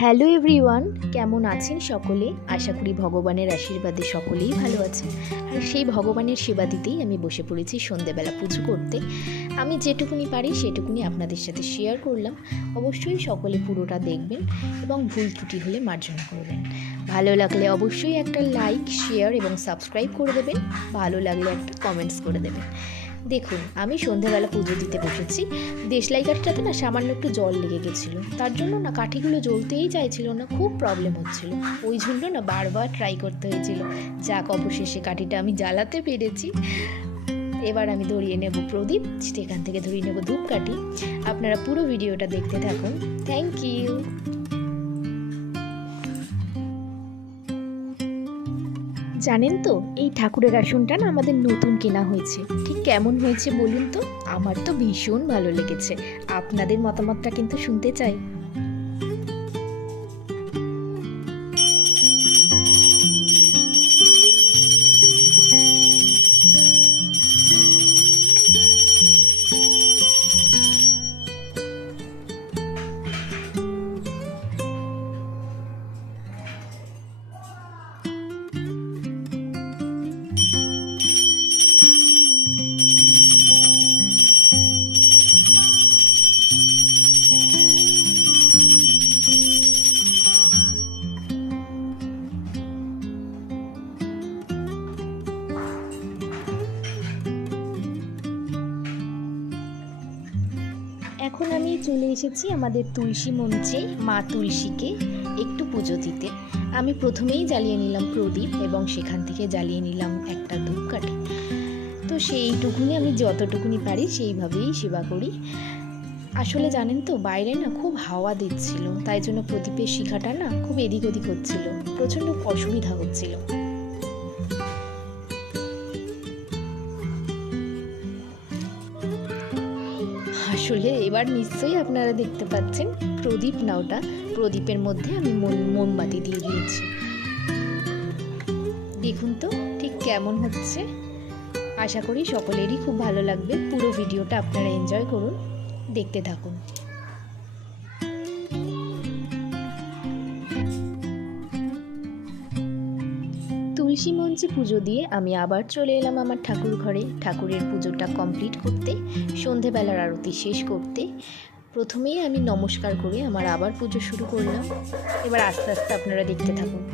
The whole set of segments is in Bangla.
হ্যালো এভরিওয়ান, কেমন আছেন সকলে? আশা করি ভগবানের আশীর্বাদে সকলেই ভালো আছেন। আর সেই ভগবানের সেবা দিতেই আমি বসে পড়েছি সন্ধেবেলা পুজো করতে। আমি যেটুকুনি পারি সেটুকুনি আপনাদের সাথে শেয়ার করলাম। অবশ্যই সকলে পুরোটা দেখবেন এবং ভুল ত্রুটি হলে মার্জনা করবেন। ভালো লাগলে অবশ্যই একটা লাইক, শেয়ার এবং সাবস্ক্রাইব করে দেবেন। ভালো লাগলে একটা কমেন্টস করে দেবেন। দেখুন, আমি সন্ধ্যাবেলা পুজো দিতে বসেছি। দেশলাই কাঠিটাতে না সামান্য একটু জল লেগে গেছিলো, তার জন্য না কাঠিগুলো জ্বলতেই চাইছিল না, খুব প্রবলেম হচ্ছিল। ওই জন্য না বারবার ট্রাই করতে হয়েছিল। যাক, অবশেষে কাঠিটা আমি জ্বালাতে পেরেছি। এবার আমি ধরিয়ে নেব প্রদীপ, সেখান থেকে ধরিয়ে নেব ধূপকাঠি। আপনারা পুরো ভিডিওটা দেখতে থাকুন। Thank you. জানেন তো, এই ঠাকুরের আসনটা না আমাদের নতুন কেনা হয়েছে। ঠিক কেমন হয়েছে বলুন তো? আমার তো ভীষণ ভালো লেগেছে। আপনাদের মতামতটা কিন্তু শুনতে চাই। এখন আমি চলে এসেছি আমাদের তুলসী মঞ্চে মা তুলসীকে একটু পুজো দিতে। আমি প্রথমেই জ্বালিয়ে নিলাম প্রদীপ এবং সেখান থেকে জ্বালিয়ে নিলাম একটা ধূপকাঠি। তো সেইটুকুনি আমি যতটুকুনি পারি সেইভাবেই সেবা করি। আসলে জানেন তো, বাইরে না খুব হাওয়া দিচ্ছিল, তাই জন্য প্রদীপের শিখাটা না খুব এদিক ওদিক হচ্ছিল, প্রচণ্ড অসুবিধা হচ্ছিল। আসলে এবার নিশ্চয়ই আপনারা দেখতে পাচ্ছেন প্রদীপ না, ওটা প্রদীপের মধ্যে আমি মোমবাতি দিয়ে দিয়েছি। দেখুন তো ঠিক কেমন হচ্ছে। আশা করি সকলেরই খুব ভালো লাগবে। পুরো ভিডিওটা আপনারা এনজয় করুন, দেখতে থাকুন। তুলসী মঞ্চে পুজো দিয়ে আমি আবার চলে এলাম আমার ঠাকুর ঘরে, ঠাকুরের পুজোটা কমপ্লিট করতে, সন্ধেবেলার আরতি শেষ করতে। প্রথমেই আমি নমস্কার করে আমার আবার পুজো শুরু করলাম। এবার আস্তে আস্তে আপনারা দেখতে থাকুন।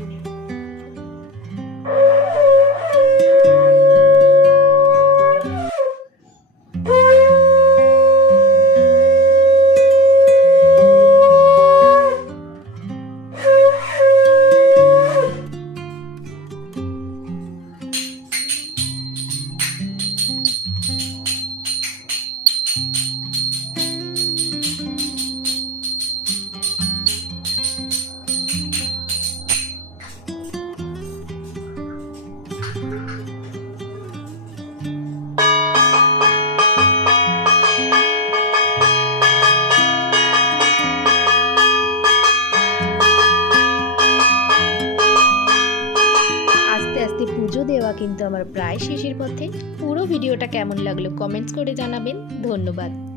পুজো দেওয়া কিন্তু আমার প্রায় শেষের পথে। পুরো ভিডিওটা কেমন লাগলো কমেন্টস করে জানাবেন। ধন্যবাদ।